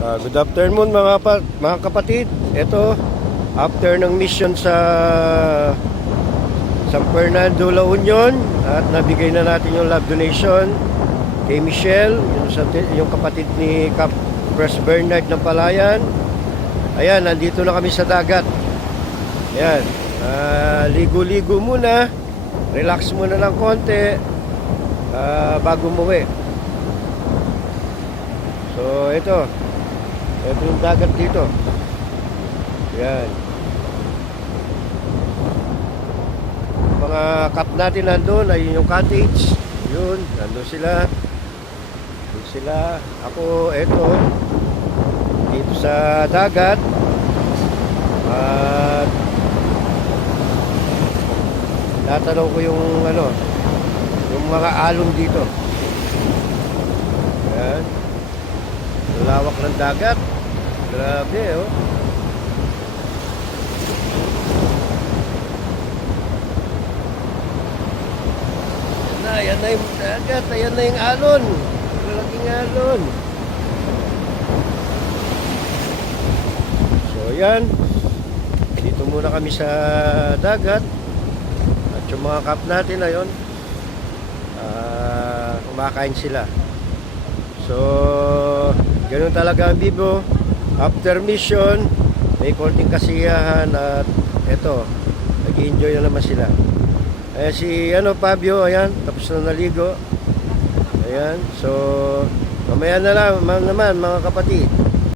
Good afternoon mga kapatid. Ito, after ng mission sa San Fernando, La Union, at nabigay na natin yung love donation kay Michelle, yung kapatid ni Cap Pres Bernard ng Palayan. Ayan, nandito na kami sa dagat. Ayan, ligo-ligo muna, relax muna ng konti bago umuwi. So ito yung dagat dito. Yan. Mga kap natin nandun, ayun yung cottage. Yun, nandun sila. Nandun sila. Ako, eto, dito sa dagat. At tatanong ko yung yung mga alon dito. Yan. Lawak ng dagat. Grabe, oh. Ayan na yung dagat. Ayan na yung alon. Malaking alon. So, yan. Dito muna kami sa dagat. At yung mga kap natin, ayun, kumakain sila. So, ganun talaga ang bibo. After mission, may konting kasiyahan at eto, nag-enjoy na naman sila. Ayan si Fabio, ayan, tapos na naligo. Ayan, so mamaya na lang naman mga kapatid.